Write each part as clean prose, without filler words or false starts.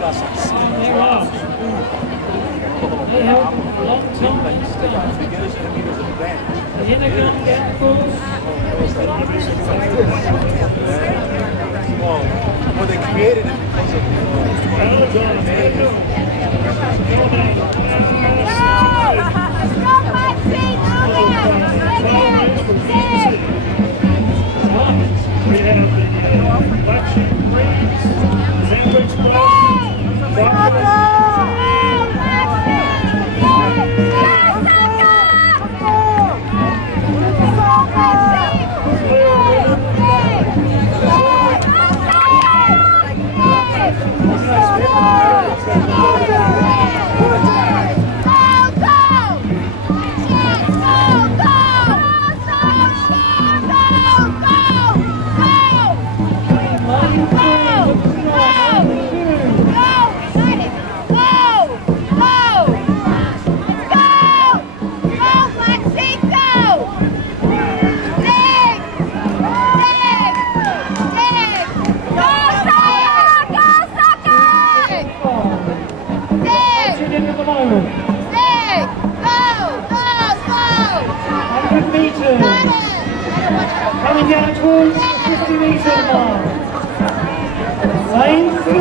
They have a long time to start. The inner gun gap force. Well, they created it because of we have the Black Sheep Breeds, Tampa Express, coming down towards the 50-metre mark. Lane 3,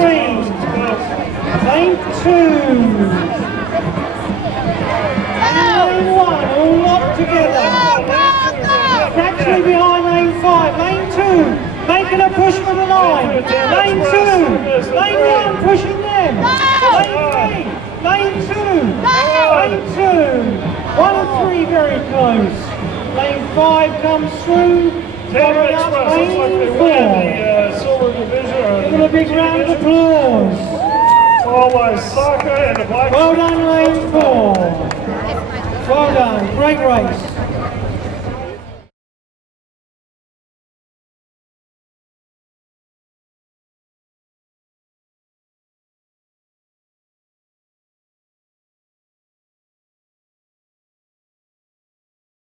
lane 2, lane 1, all locked together. Actually behind lane 5, lane 2, making a push for the line. Lane 2, lane 1 pushing them. Lane 3, lane 2, lane 2, 1 and 3 very close. Lane 5 comes through. Tampa Express looks like they win the silver division. Give it a big round of applause. Followed by SACA and the Black Sheep. Well done, lane 4. Well done, great race.